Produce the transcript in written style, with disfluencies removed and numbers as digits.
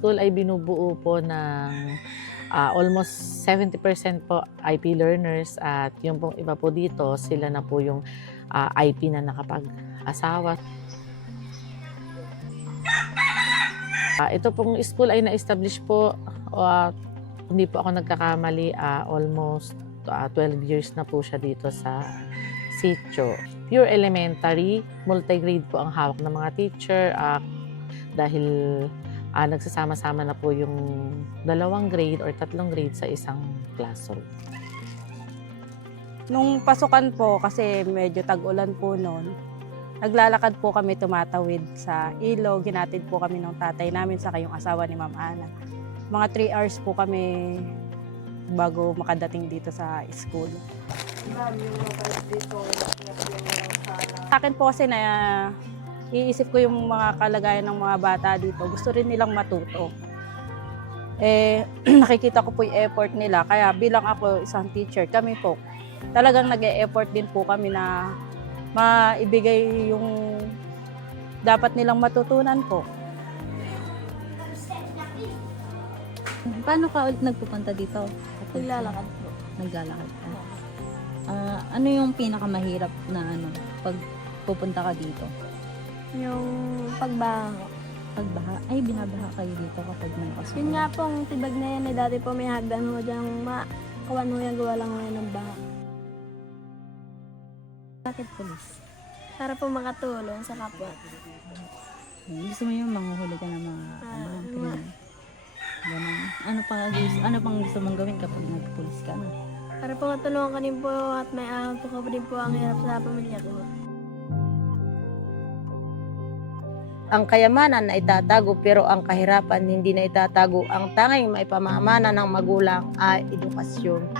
school ay binubuo po ng almost 70% po IP learners at yung pong iba po dito, sila na po yung IP na nakapag-asawa. Ito pong school ay na-establish po, hindi po ako nagkakamali, almost 12 years na po siya dito sa Sitio. Pure elementary, multi-grade po ang hawak ng mga teacher dahil nagsasama-sama na po yung 2 grade or 3 grade sa isang classroom. Nung pasukan po, kasi medyo tag-ulan po noon, naglalakad po kami tumatawid sa ilog. Hinatid po kami ng tatay namin saka yung asawa ni Ma'am Ana. Mga 3 hours po kami bago makadating dito sa school. Sa akin po kasi na iisip ko yung mga kalagayan ng mga bata dito. Gusto rin nilang matuto. Nakikita ko po yung effort nila. Kaya bilang ako isang teacher, kami po, talagang nag-e-effort din po kami na maibigay yung dapat nilang matutunan po. Paano ka ulit nagpupunta dito? Naglalakad po. Naglalakad ka. Ano yung pinakamahirap na pag pupunta ka dito? Yung pagbaha. Pagbaha? Ay, binabaha kayo dito kapag may kasunod. Yun nga pong tibag na yan, dati po may hagdan mo dyan, makawan mo yan, gawa lang ngayon ng baha. Bakit pulis? Para po makatulong sa kapwa. Gusto mo yung manguhuli ka ng mga krimen? Ganun. Ano pang gusto mong gawin kapag nagpulis ka na? Para po matulungan ka din po at may ahon po ka din po ang hirap sa pamilya ko. Ang kayamanan na itatago pero ang kahirapan hindi na itatago. Ang tanging maipamamana ng magulang ay edukasyon.